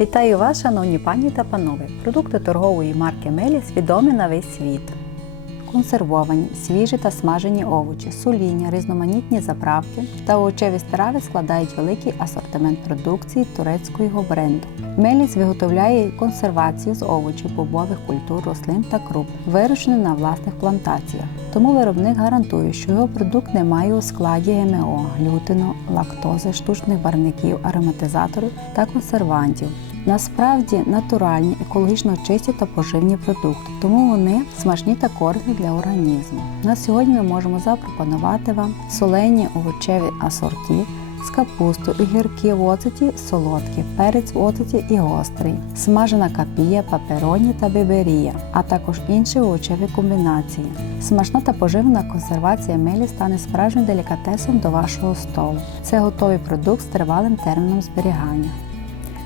Вітаю вас, шановні пані та панове! Продукти торгової марки Меліс відомі на весь світ. Консервовані, свіжі та смажені овочі, соління, різноманітні заправки та овочеві страви складають великий асортимент продукції турецького бренду. Меліс виготовляє консервацію з овочів, бобових культур, рослин та круп, вирощених на власних плантаціях. Тому виробник гарантує, що його продукт не має у складі ГМО, глютену, лактози, штучних барвників, ароматизаторів та консервантів. Насправді натуральні, екологічно чисті та поживні продукти, тому вони смачні та корисні для організму. На сьогодні ми можемо запропонувати вам солені овочеві асорті з капустою, огірки в оцеті солодкі, перець в оцеті і гострий, смажена капія, папероні та биберія, а також інші овочеві комбінації. Смачна та поживна консервація мелі стане справжнім делікатесом до вашого столу. Це готовий продукт з тривалим терміном зберігання.